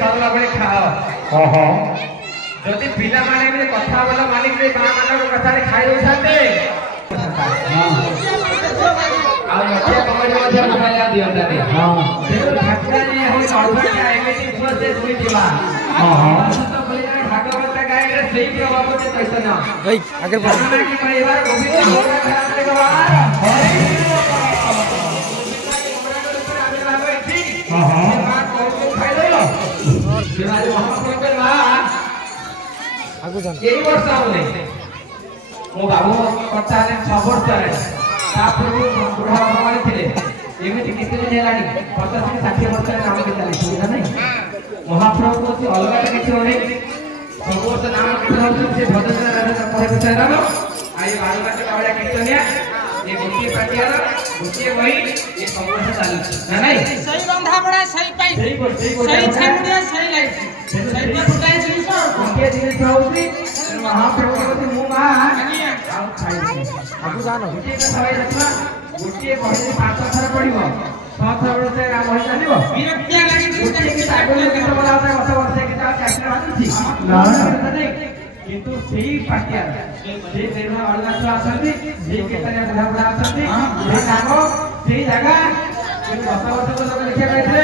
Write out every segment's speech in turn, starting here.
सरला बड़े खाओ जदि पिला माने कथा बोला मालिक रे मां मान कथा रे खाइ रहते आ मते कमरी मध्ये खाइला दियंता दे से भाषा ने हो सर्वज्ञ एमिति सुरते सुनि दिबा तो बोले भागवत गाय रे सही प्रभाव से कैसन ए आगे बढ़ की परिवार गोविंद होगा रे बाबा यही वर्ष मो बाबू कथा 6 वर्ष बुढ़ा भगवान थे एमती केते दिन हेलानी 50-60 वर्ष नाम के चली नहीं महाप्रभु से अलग किसी होने सब वर्ष नाम के से भजन राजा पढ़े विषय राम आई 12 बाटे बाबा कीर्तनिया ये गोटी पाटियार गोटी वही ये सब वर्ष चली ना नहीं सही बंधा बड़ा सही पाई सही छामुड़िया सही लाइट सही फुटाई जिनिस के जिनिस होउसी महाप्रभु के मुंह मा आउ खाई आगु जानो गोटी का सवाई रखना गोटी पढ़े 5 थर पड़िबो 6 थर से राम होई जानिबो विरक्तिया लागी गोटी के सागले के तो बोला होता 10 वर्ष के ता कैसे बातुची ना नहीं किंतु सही पाटिया जे देवा अलग से आसंती जे के तने बुढ़ा बुढ़ा आसंती जे नामो सही जगह 10 वर्ष तो लोग लिखे बैठे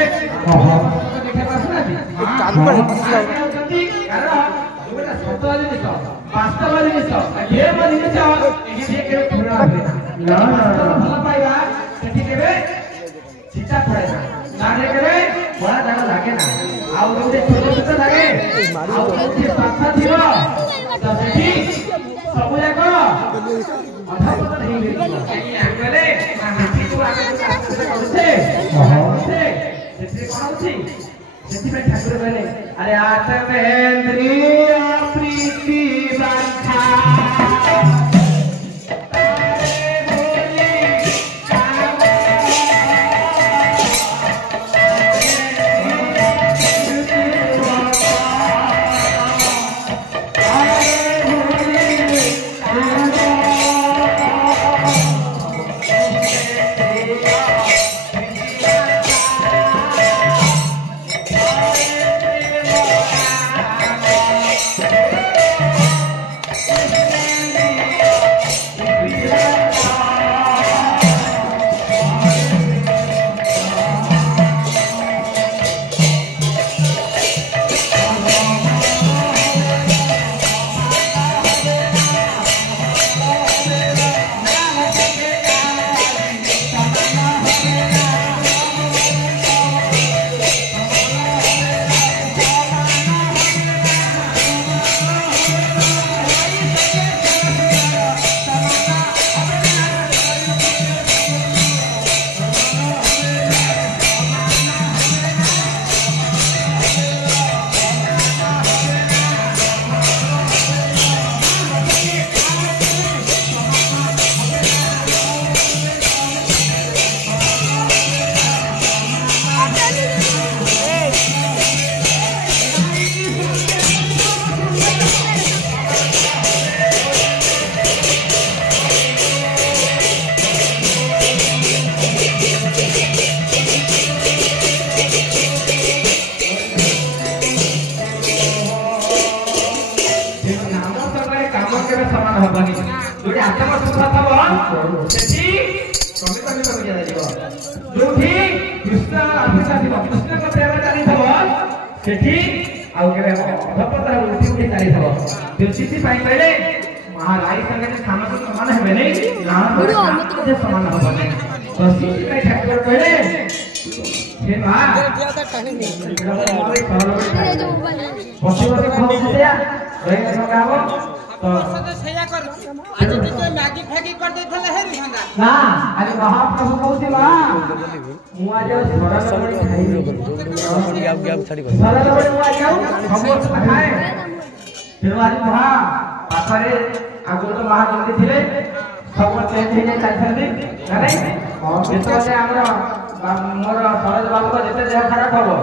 लिखे पासना थी चालू पर आसंती कारण जोटा सत जिनिस वास्तव जिनिस ये जिनिस ये के पूरा होबे ना भल पाइबा सेठी केबे चिता पड़े ना रे केबे बड़ा जागा लागे ना आउ जोटे छोट छोट लागे आउ जोटे पाथा थिबो तो सेठी सब जाको अधापत नहीं मिलिबो आगले सेठी तो आगे करछे सेठी कोन होछि सेठी में ठाकुर कहले अरे आत्मेंद्रिय प्रीति बांधा ना अरे महाप्रभु कहउथिला मु आज सरल बड़ी खाई सरल बड़ी मु आज हम खाए तेरो आज महा पाखरे आगो तो महा जल्दी थिले सब चेंज हे जाय चाहथि अरे जेतो जे हमर मोर सरल बाबू को जेते देह खराब होबो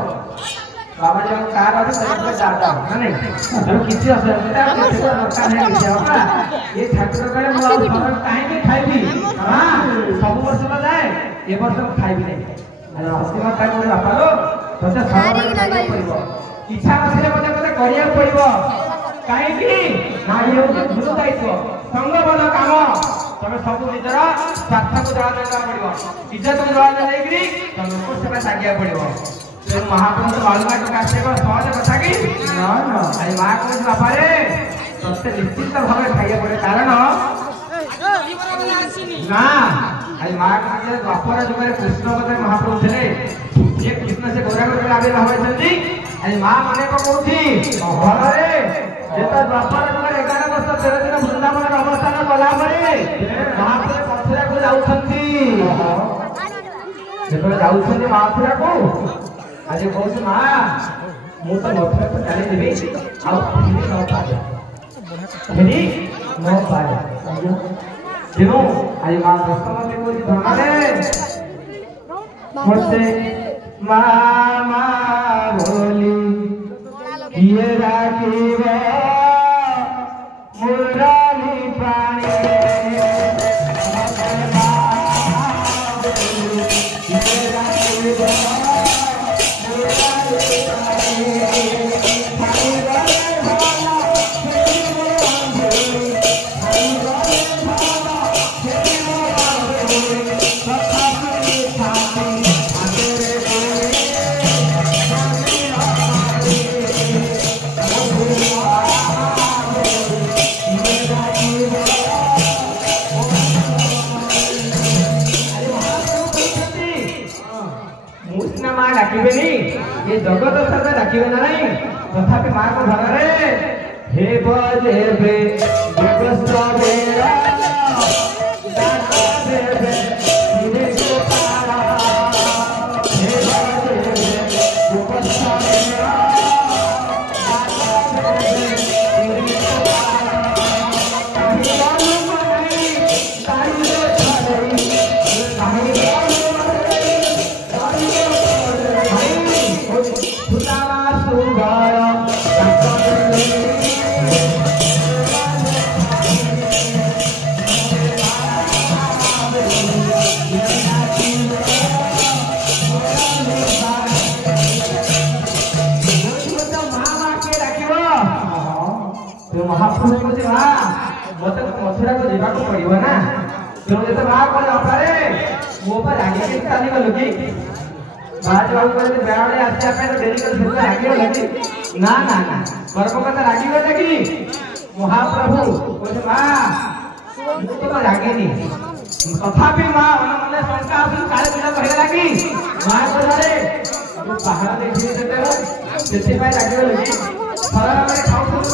बाबा जी हम कार আছে তারপরে যাতা না নাই আর কিছু আছে এটা কিছু দরকার নাই কিছু আপা এই ঠাকুর করে মু আর সরল কাহিনী খাইবি हां सब वर्ष ला जाए ए वर्ष खाइबी नहीं अरे अस्तिमा काय करे बापा लो तते पड़ो इच्छा नथिले मते करिया पड़ो काहे कि नारी होते गुरु दायित्व संगबद्ध काम तमे सब निजरा स्वार्थ को जवाब देना पड़ो इज्जत को जवाब देना कि तमे लोक सेवा सागिया पड़ो तो महाप्रभु बालुमा को काटे को सहज कथा कि ना ना आई मां को बापा रे तते निश्चित भावे खाइया पड़े कारण ना आई मां के द्वापर युग में कृष्ण बदे महाप्रभु थे ये कृष्ण से गौरांग के आविर्भाव होइछन्ती आई मां माने को कहूची घर रे जेता द्वापर युग में 11 वर्ष 13 दिन वृंदावन अवस्थान गला परे महाप्रभु मथुरा को जाउछन्ती जेतो जाउछन्ती मथुरा को आज कहूची मां मु तो मथुरा को चली देबी आ न पाए हेनी न पाए दिनो आई मां दशम में कोई धमाले मुझसे मामा बोली किए राखीबा मुरारी पानी किए राखीबा मुरारी ये जगत सदा डाकिबे ना नहीं तथापि मां को घर रे हे बजेबे विपस्ता बेरा दाता देबे निरे को पारा हे बजेबे विपस्ता बेरा दाता देबे निरे को पारा काहे नहीं ताई रे छाई काहे महाप्रभु को मत मथुरा को जीवा को पड़ो ना तुम जो माँ कौन अपने मो पर आगे के चली गलु कि बात बाबू कहते बेड़े आसिया पे डेरी कर से आगे लगी ना ना ना कर्म कथा रागी गले कि महाप्रभु कहते माँ मु तो रागेनी तथापि माँ मन मन शंका आसु काले बिना कहला कि माँ कहले तू बाहर देखि देते से रागी गले कि फरा में खाऊ